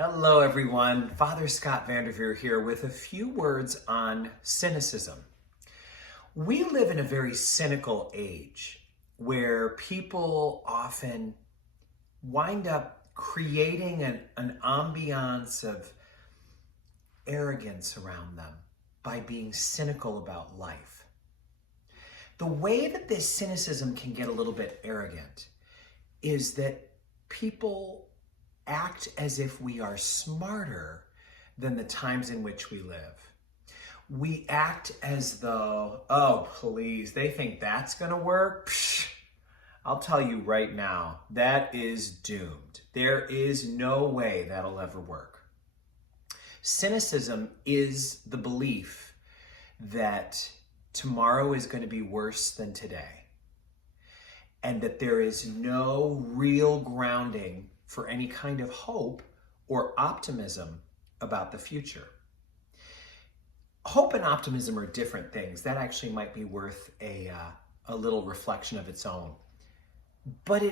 Hello, everyone. Father Scott Vanderveer here with a few words on cynicism. We live in a very cynical age where people often wind up creating an ambiance of arrogance around them by being cynical about life. The way that this cynicism can get a little bit arrogant is that people act as if we are smarter than the times in which we live. We act as though, oh, please, they think that's going to work? Psh, I'll tell you right now, that is doomed. There is no way that'll ever work. Cynicism is the belief that tomorrow is going to be worse than today, and that there is no real grounding for any kind of hope or optimism about the future. Hope and optimism are different things. That actually might be worth a little reflection of its own. But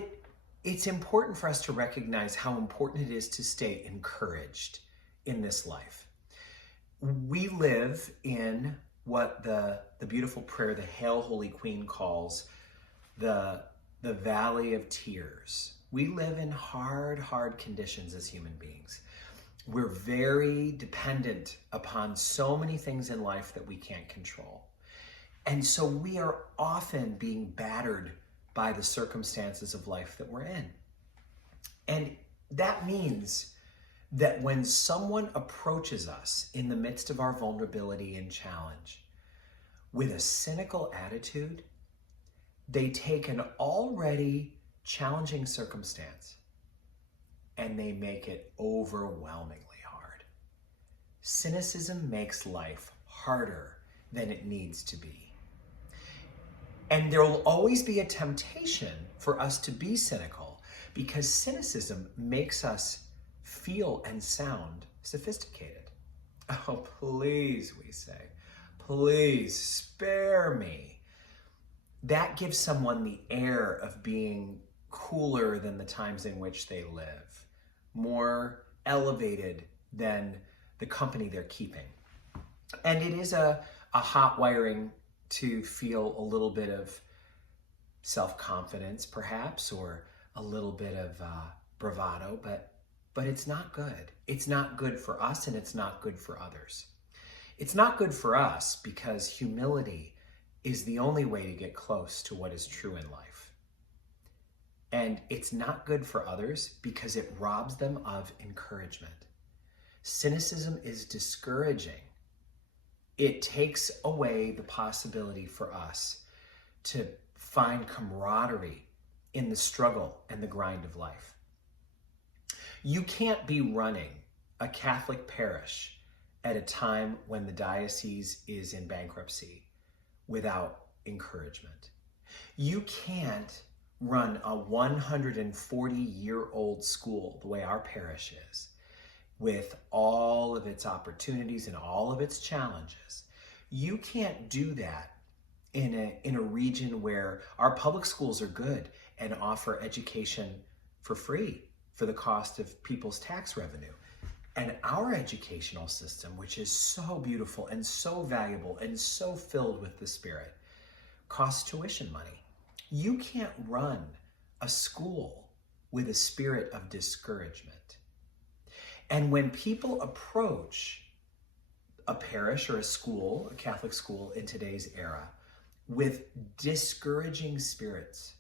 it's important for us to recognize how important it is to stay encouraged in this life. We live in what the beautiful prayer, the Hail Holy Queen, calls the Valley of Tears. We live in hard conditions as human beings. We're very dependent upon so many things in life that we can't control. And so we are often being battered by the circumstances of life that we're in. And that means that when someone approaches us in the midst of our vulnerability and challenge with a cynical attitude, they take an already challenging circumstance and they make it overwhelmingly hard. Cynicism makes life harder than it needs to be. And there will always be a temptation for us to be cynical because cynicism makes us feel and sound sophisticated. Oh, please, we say, please spare me. That gives someone the air of being cooler than the times in which they live, more elevated than the company they're keeping. And it is a hot wiring to feel a little bit of self-confidence, perhaps, or a little bit of bravado, but it's not good. It's not good for us, and it's not good for others. It's not good for us because humility is the only way to get close to what is true in life. And it's not good for others because it robs them of encouragement. Cynicism is discouraging. It takes away the possibility for us to find camaraderie in the struggle and the grind of life. You can't be running a Catholic parish at a time when the diocese is in bankruptcy without encouragement. You can't run a 140-year-old school the way our parish is, with all of its opportunities and all of its challenges. You can't do that in a region where our public schools are good and offer education for free for the cost of people's tax revenue. And our educational system, which is so beautiful and so valuable and so filled with the Spirit, costs tuition money. You can't run a school with a spirit of discouragement. And when people approach a parish or a school, a Catholic school in today's era, with discouraging spirits,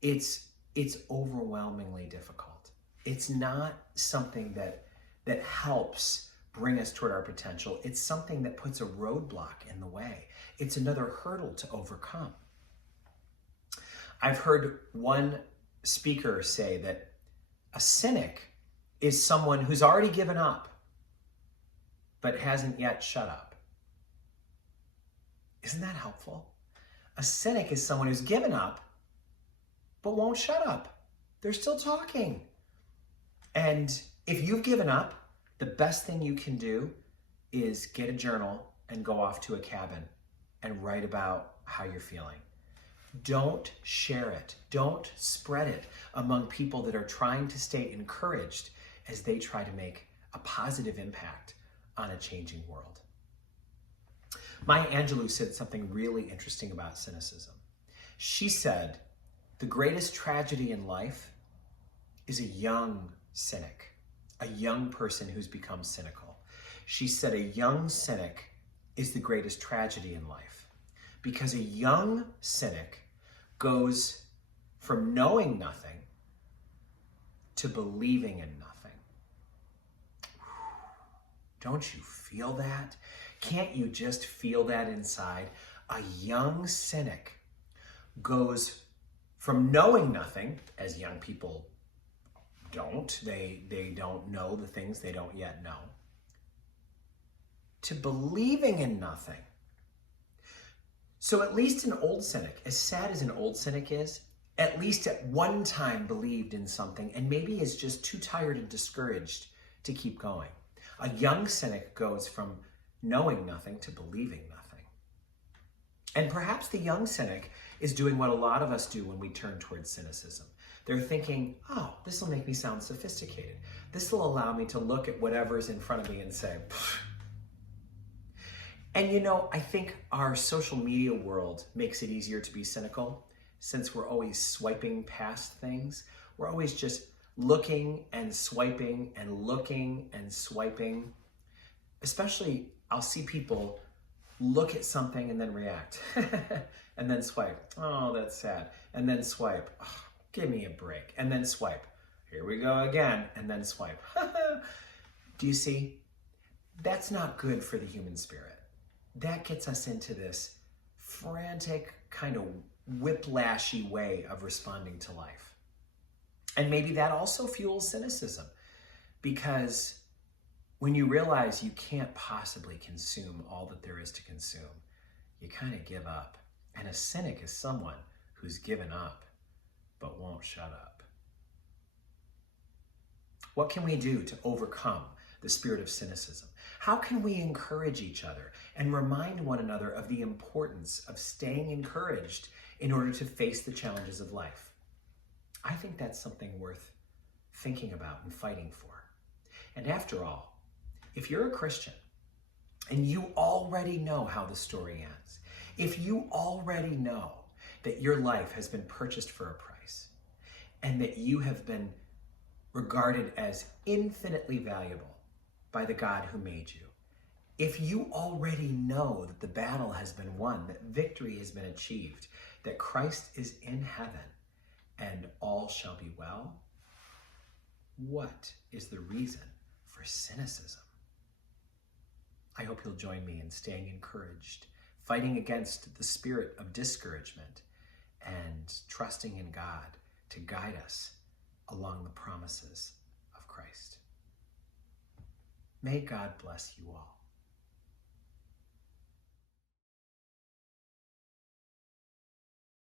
it's overwhelmingly difficult. It's not something that helps bring us toward our potential. It's something that puts a roadblock in the way. It's another hurdle to overcome. I've heard one speaker say that a cynic is someone who's already given up, but hasn't yet shut up. Isn't that helpful? A cynic is someone who's given up, but won't shut up. They're still talking. And if you've given up, the best thing you can do is get a journal and go off to a cabin and write about how you're feeling. Don't share it. Don't spread it among people that are trying to stay encouraged as they try to make a positive impact on a changing world. Maya Angelou said something really interesting about cynicism. She said, the greatest tragedy in life is a young cynic, a young person who's become cynical. She said a young cynic is the greatest tragedy in life because a young cynic goes from knowing nothing to believing in nothing. Don't you feel that? Can't you just feel that inside? A young cynic goes from knowing nothing, as young people don't, they don't know the things they don't yet know, to believing in nothing. So at least an old cynic, as sad as an old cynic is, at least at one time believed in something and maybe is just too tired and discouraged to keep going. A young cynic goes from knowing nothing to believing nothing. And perhaps the young cynic is doing what a lot of us do when we turn towards cynicism. They're thinking, oh, this will make me sound sophisticated. This will allow me to look at whatever's in front of me and say, pfft. And you know, I think our social media world makes it easier to be cynical since we're always swiping past things. We're always just looking and swiping and looking and swiping. Especially, I'll see people look at something and then react and then swipe. Oh, that's sad. And then swipe. Oh, give me a break. And then swipe. Here we go again. And then swipe. Do you see? That's not good for the human spirit. That gets us into this frantic, kind of whiplashy way of responding to life. And maybe that also fuels cynicism, because when you realize you can't possibly consume all that there is to consume, you kind of give up. And a cynic is someone who's given up but won't shut up. What can we do to overcome the spirit of cynicism? How can we encourage each other and remind one another of the importance of staying encouraged in order to face the challenges of life? I think that's something worth thinking about and fighting for. And after all, if you're a Christian and you already know how the story ends, if you already know that your life has been purchased for a price and that you have been regarded as infinitely valuable by the God who made you, if you already know that the battle has been won, that victory has been achieved, that Christ is in heaven and all shall be well, what is the reason for cynicism? I hope you'll join me in staying encouraged, fighting against the spirit of discouragement, and trusting in God to guide us along the promises of Christ. May God bless you all.